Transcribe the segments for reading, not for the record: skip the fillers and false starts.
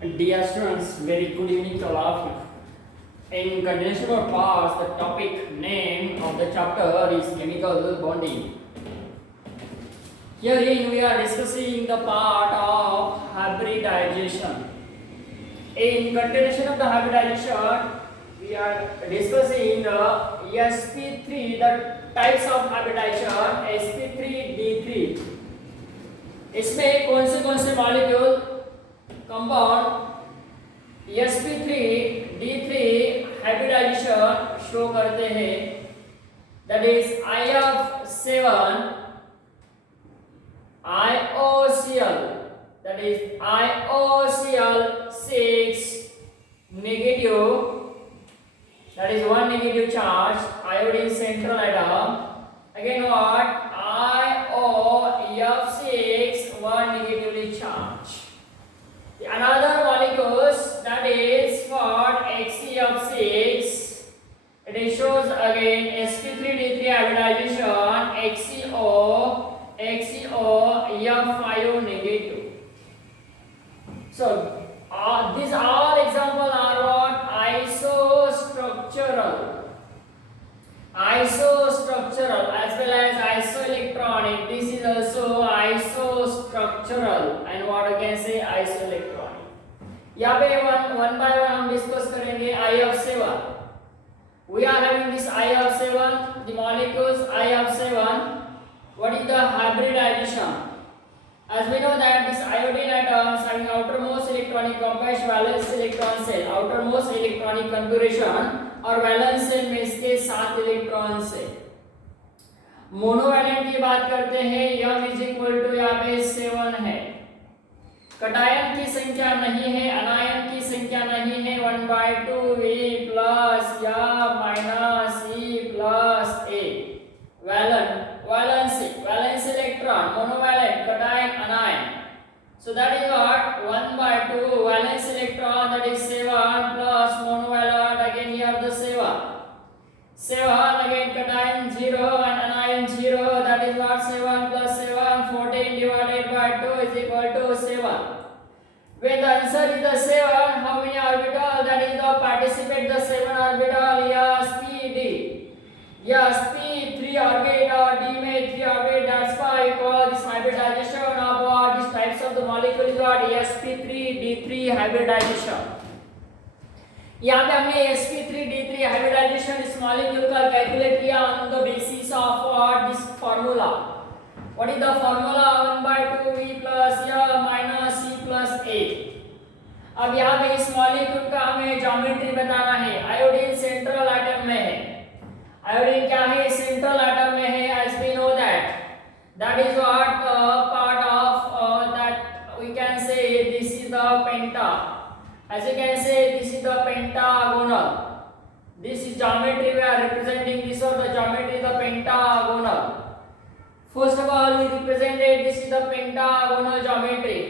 Dear students, very good evening to all of you. In continuation of past, the topic name of the chapter is chemical bonding. Herein we are discussing the part of hybridization. In continuation of the hybridization, we are discussing the sp3, the types of hybridization sp3d3. इसमें कौन से molecule compound sp3d3 hybridisation show करते हैं, that is IF7 IOCl, that is IOCl6 negative, that is one negative charge, iodine central atom. Again what? IOF6 one negatively charged. Another molecules, that is called XeF6. It shows again sp3d3 hybridization XeO negative. So these all examples are what? Isostructural as well as isoelectronic. This is also isostructural and what you can say isoelectronic. यहाँ पे one by one हम discuss करेंगे IF7. We are having this IF7, the molecules IF7. What is the hybridization? As we know that this iodine atoms having outermost electronic compact valence electron cell, outermost electronic configuration और valence shell में इसके 7 electron से। Monovalent की बात करते हैं, m is equal to यहाँ पे 7 है। कटायन की संख्या नहीं है, अनायन की संख्या नहीं है, 1/2 E प्लस या minus E plus A। Valence electron, monovalent, cation, अनायन। So that is what? 1/2 valence electron, that is 7 plus monovalent, again here the 7 again cation 0 and anion 0, that is what? 7 plus 7, 14 divided by 2 is equal to 7. When the answer is the 7, how many orbital? That is the participate the 7 orbital, yes PD. Yes, P 3 orbital, D में 3 orbital, that's why we call this hybridization of what? These types of the molecule is what? sp3d3 hybridization. यहाँ पे हमने sp3d3 hybridization इस molecule का calculate किया on the basis of what? This formula. What is the formula? 1/2 E plus या minus E plus A. अब यहाँ पे इस molecule का हमें geometry बताना है। आयोडीन सेंट्रल एटम में है। आयोडीन क्या है? सेंट्रल एटम में है। As we know that is what part of that we can say this is the penta. As you can say this is the pentagonal. This is geometry we are representing. This or the geometry is the pentagonal. First of all we represented this is the pentagonal geometry.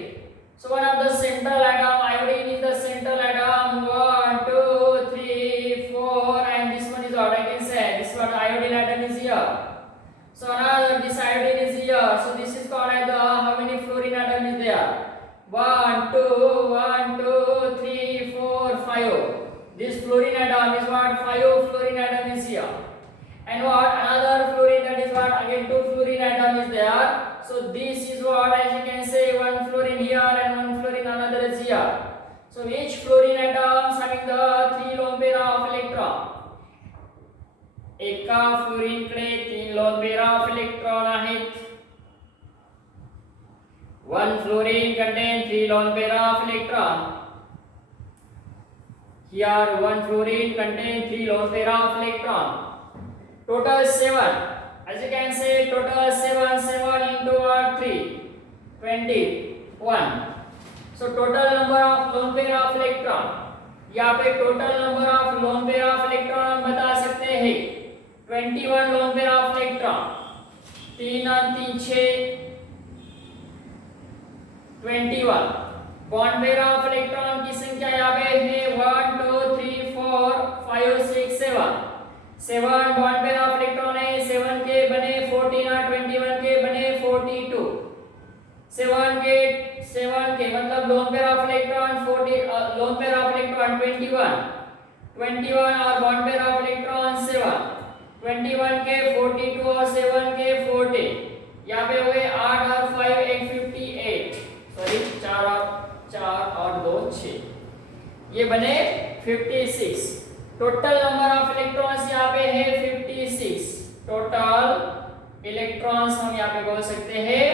So one of the central atom, iodine is the central atom. 1 2 3 4 and this one is what I can say. This one iodine atom is here. So another this iodine is here. So this is called as the how many fluorine atom is there? 1 2 3 4 5. This fluorine atom is what? 5 fluorine atom is here. And what? Another fluorine, that is what? Again 2 fluorine atom is there. So this is what, as you can say, 1 fluorine here and 1 fluorine another is here. So each fluorine atom having the 3 lone pair of electron. एका fluorine कडे 3 lone pair of electron आहेत. 1 fluorine contain 3 lone pair of electron. Here 1 fluorine contain 3 lone pair of electron. Total 7. As you can say, total 7 into 3 21. So total number of lone pair of electron. यहाँ पे total number of lone pair of electron हम बता सकते हैं 21 lone pair of electron. 3 और 3 6 21. Bond pair of electron की संख्या यहाँ पे है 1 2 3 4 5 6 7. 7 bond pair of electron है, 7 के बने 14 और 21 के बने 42. 7 के 7 के मतलब loan pair of electron 40 loan pair of electron 21 और बॉन्ड पेयर ऑफ इलेक्ट्रॉन 7 21 के 42 और 7 के 40 यहाँ पे हो गए 8 और 5 एक 58 सॉरी 4 और 2 6 ये बने 56 टोटल नंबर ऑफ इलेक्ट्रॉन्स यहाँ पे है 56 टोटल इलेक्ट्रॉन्स हम यहाँ पे बोल सकते हैं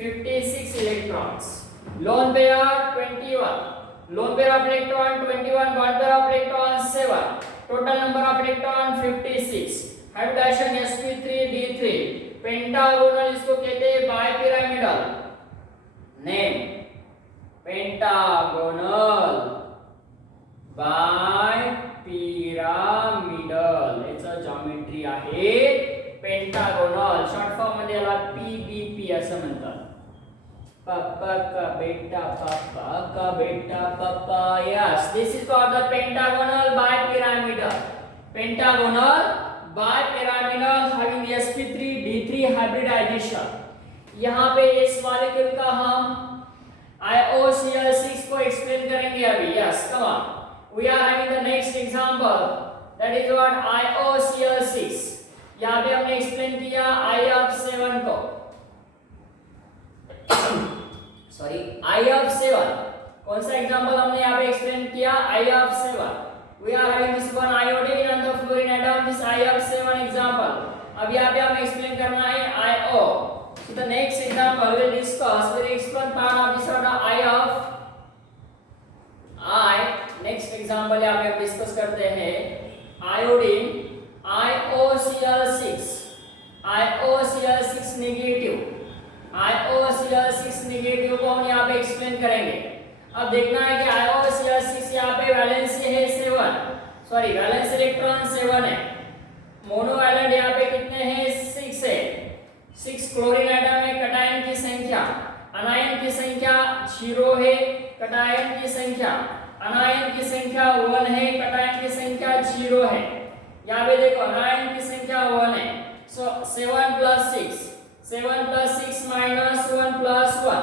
56 electrons lone pair 21 lone pair of electron 21 bond pair of electron 7 total number of electron 56 hybridization sp3d3 pentagonal इसको कहते हैं बाइपिरामिडल नेम पेंटागोनल बायपिरामिडल याचा ज्योमेट्री आहे पेंटागोनल शॉर्ट फॉर्म मध्ये याला पीबीपी असं म्हणतात पापा का बेटा पापा yes this is called the pentagonal bipyramidal pentagonal bipyramidal having sp3d3 hybridization यहाँ पे इस मॉलिक्यूल का हम IOCl6 को एक्सप्लेन करेंगे अभी yes come on we are having the next example that is what IOCl6 यहाँ पे हमने एक्सप्लेन किया I of 7 को सॉरी I of 7 कौन सा एग्जांपल हमने यहाँ पे एक्सप्लेन किया I of 7 we are having this one iodine and the fluorine atom this I of 7 example अब यहाँ पे हमें एक्सप्लेन करना है IO so the next example we will discuss we'll explain part of this order I of next example यहाँ पे हम discuss करते हैं आयोडीन IOCl6 नेगेटिव को हम यहाँ पे एक्सप्लेन करेंगे अब देखना है कि IOCl6 यहाँ पे वैलेंसी है 7 सॉरी वैलेंस इलेक्ट्रॉन 7 है मोनोवैलेंट यहाँ पे कितने हैं 6 है 6 क्लोरीन एटम है कटायन की संख्या अनायन की संख्या 0 है कटायन की संख्या अनायन की संख्या 1 है कटायन की संख्या 0 है यहाँ पे देखो अनायन की संख्या 1 है सो 7 plus 6 minus 1 plus 1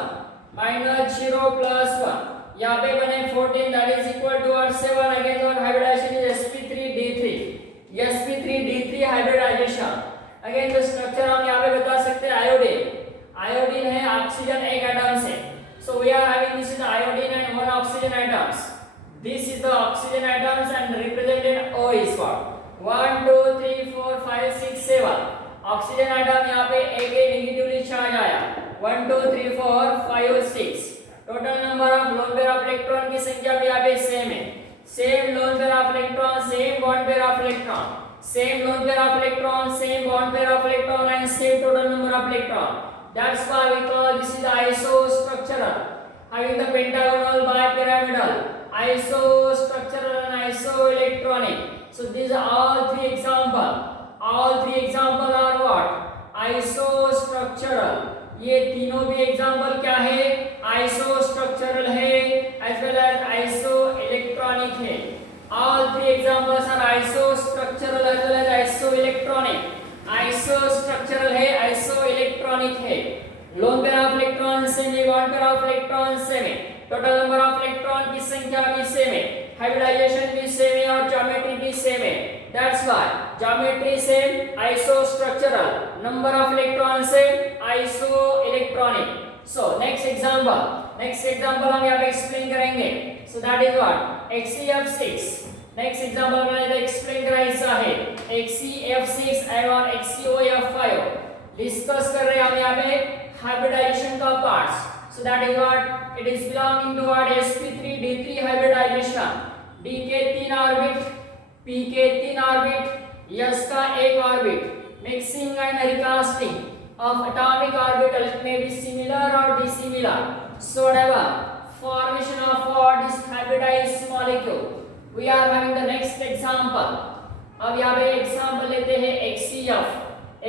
minus 0 plus 1 यहाँ पे बने 14 that is equal to our 7 again our hybridization is sp3d3 hybridization again the structure हम यहाँ पे बता सकते हैं आयोडीन है ऑक्सीजन एक एटम से so we are having this is the iodine and one oxygen atoms this is the oxygen atoms and represented O is what 1 2 3 4 5 6 7 oxygen atom यहाँ पे एक नेगेटिवली चार्ज आया 1 2 3 4 5 6 total number of lone pair of electron की संख्या भी यहाँ पे same है same loan pair of electron same bond pair of electron same loan pair of electron same bond pair of electron and same total number of electron that's why we call this is the isostructural having the pentagonal bipyramidal isostructural and isoelectronic so these are all three example are what isostructural ये तीनों भी example क्या है isostructural है as well as isoelectronic है all three examples are isostructural as well as isoelectronic isostructural है isoelectronic है lone pair of electron same है bond pair of electron same है टोटल नंबर ऑफ इलेक्ट्रॉन की संख्या भी सेम है हाइब्रिडाइजेशन भी सेम है और ज्योमेट्री भी सेम है that's why geometry same isostructural number of electrons same isoelectronic so next example हम यहाँ पे एक्सप्लेन करेंगे so that is what HCF6 next example मैंने एक्सप्लेन करा ऐसा है HCF6 एवं HCOF5 डिस्कस कर रहे हैं हम यहाँ पे हाइब्रिडाइजेशन का parts so that is what it is belonging to what sp3d3 hybridization d के 3 ऑर्बिट p के 3 ऑर्बिट s का 1 orbit mixing and recasting of atomic orbital it may be similar or dissimilar so whatever formation of what this hybridized molecule we are having the next example अब यहाँ पे example लेते हैं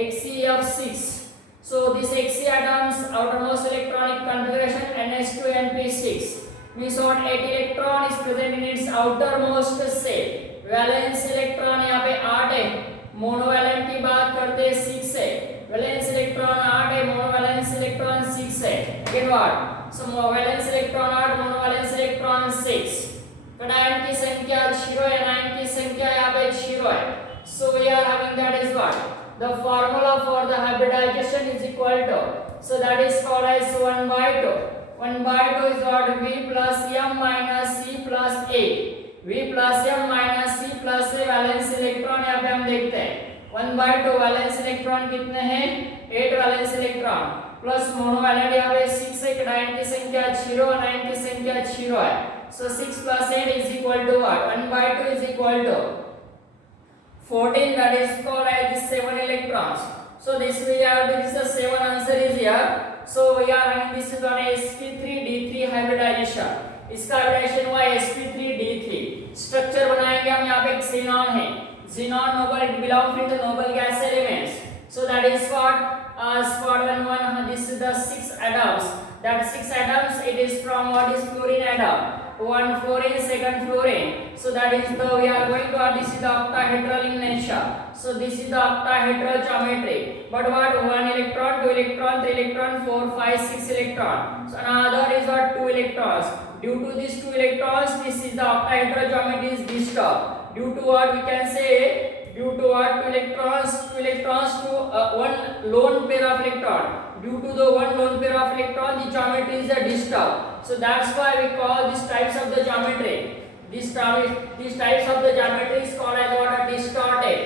HCF6 so this Hc atoms outermost electronic configuration NH2 and p6 means what 8 electron is present in its outermost shell valence electron यहाँ पे 8 है monovalent की बात करते हैं 6 है वैलेंस इलेक्ट्रॉन 8 है मोनोवैलेंस इलेक्ट्रॉन 6 है again what so valence electron 8, monovalence electron 6। Cation की संख्या 0 है, आयन की संख्या यहाँ पे 0 है। So we are having that is what? The formula for the hybridization is equal to, so that is called as 1 by 2. 1 by 2 is what? V plus m minus c plus a. V plus m minus c plus a valence electron यहाँ पे हम देखते हैं 1 by 2 valence electron कितने हैं? 8 valence electron plus monovalent यहाँ पे 6 है, कैटायन की संख्या 0 और आयन की संख्या 0 है। So 6 plus 8 is equal to what? 1 by 2 is equal to 14, that is called as 7 electrons. So this we are, this is the 7 answer is here. So we are having this is on sp3d3 hybridization. इसका hybridisation हुआ sp3d3। Structure बनाएंगे हम यहाँ पे एक xenon है, xenon noble, it belongs to the noble gas elements. So that is what spot 1 this is the 6 atoms. That 6 atoms it is from what is fluorine atom. 1 fluorine, second fluorine. So that is the we are going to this is the octahedral in nature. So this is the octahedral geometry. But what? 1 electron, 2 electron, 3 electron, 4, 5, 6 electron. So another is what? 2 electrons. Due to these 2 electrons, this is the octahedral geometry is disturbed. Due to what we can say? Due to what? 2 electrons to one lone pair of electron. Due to the one lone pair of electron, the geometry is disturbed. So that's why we call these types of the geometry. These types of the geometry is called as what? Distorted.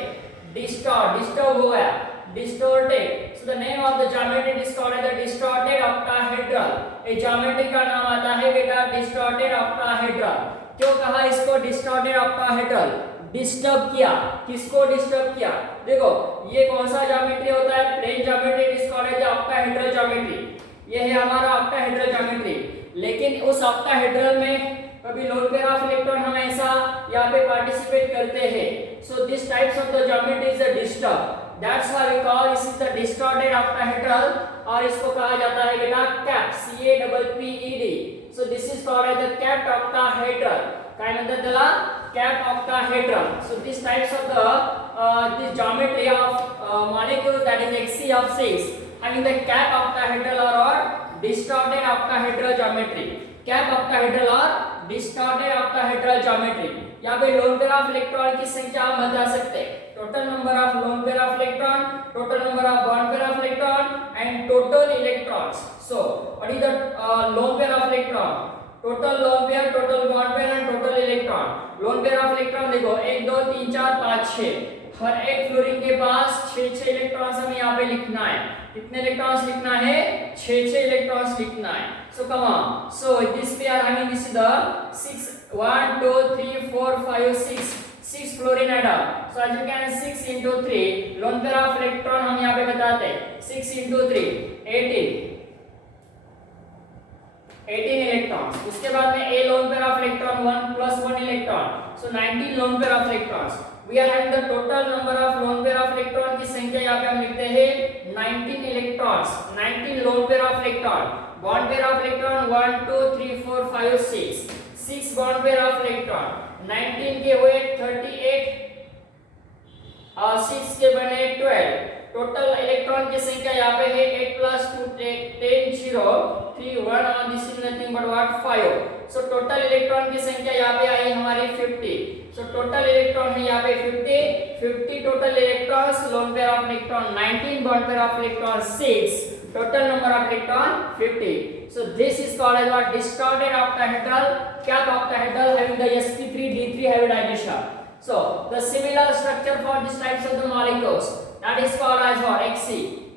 Disturb हो गया. Distorted. So the name of the geometry is called as the distorted octahedral. ये geometry का नाम आता है बेटा distorted octahedral. क्यों कहा इसको distorted octahedral? डिस्टर्ब किया, किसको डिस्टर्ब किया? देखो ये कौन सा ज्योमेट्री होता है? Plane geometry, it is called as octahedral geometry. ये है हमारा ऑक्टाहेड्रल ज्योमेट्री। लेकिन उस ऑक्टाहेड्रल में कभी लोन पेयर ऑफ इलेक्ट्रॉन हमेशा यहाँ पे पार्टिसिपेट करते हैं। So this types of the geometry is a disturb, that's why we call this is the distorted octahedral, और इसको कहा जाता है बेटा cap, CAPPED। So this is called as the capped octahedral. काय म्हणतात त्याला? cap octahedral. So these types of the this geometry of molecules, that is Xc of 6 having the cap octahedral or distorted octahedral geometry. Cap octahedral or distorted octahedral geometry. यहाँ पे lone pair of electron की संख्या हम बता सकते हैं। Total number of lone pair of electron, total number of bond pair of electron, and total electrons. So what is the lone pair of electron? Total lone pair, total bond pair and total electron. Loan pair of electron देखो 1 2 3 4 5 6, हर एक fluorine के पास 6 electrons हमें यहाँ पे लिखना है। कितने electrons लिखना है? 6 इलेक्ट्रॉन्स लिखना है। So come on, so this we are having this is the 6 1 2 3 4 5 6 fluorine atom. So as you can 6 into 3 lone pair of electron हम यहाँ पे बताते हैं 6 into 3 18 इलेक्ट्रॉन्स। उसके बाद में a lone pair of electron 1 plus 1 electron, so 19 lone pair of electrons. We are having the total number of lone pair of electron की संख्या यहाँ पे हम लिखते हैं 19 electrons, 19 lone pair of electron. Bond pair of electron 1 2 3 4 5 6 bond pair of electron. 19 के हुए 38 और 6 के बने 12। टोटल इलेक्ट्रॉन की संख्या यहाँ पे है 8 plus 2 10 0 3 1 और this is nothing but what 5। So total electron की संख्या यहाँ पे आई हमारी 50। सो टोटल इलेक्ट्रॉन है यहाँ पे 50 total electrons. Lone pair of electron 19, bond pair of electron 6, total number of electron 50। So this is called as what? Distorted octahedral, cap octahedral having the sp3d3 hybridization. So the similar structure for these types of the molecules, that is called as what?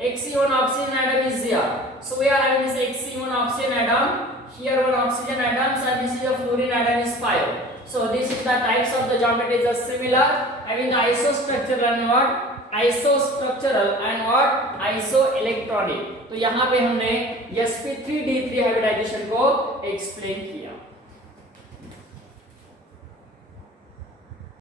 Xc one oxygen atom is here. So we are having this Xc one oxygen atom, here one oxygen atom, and this is a fluorine atom is 5. So this is the types of the geometry is similar, having the isostructural and what? Isostructural and what? Isoelectronic. तो यहाँ पे हमने sp3d3 hybridization को explain किया।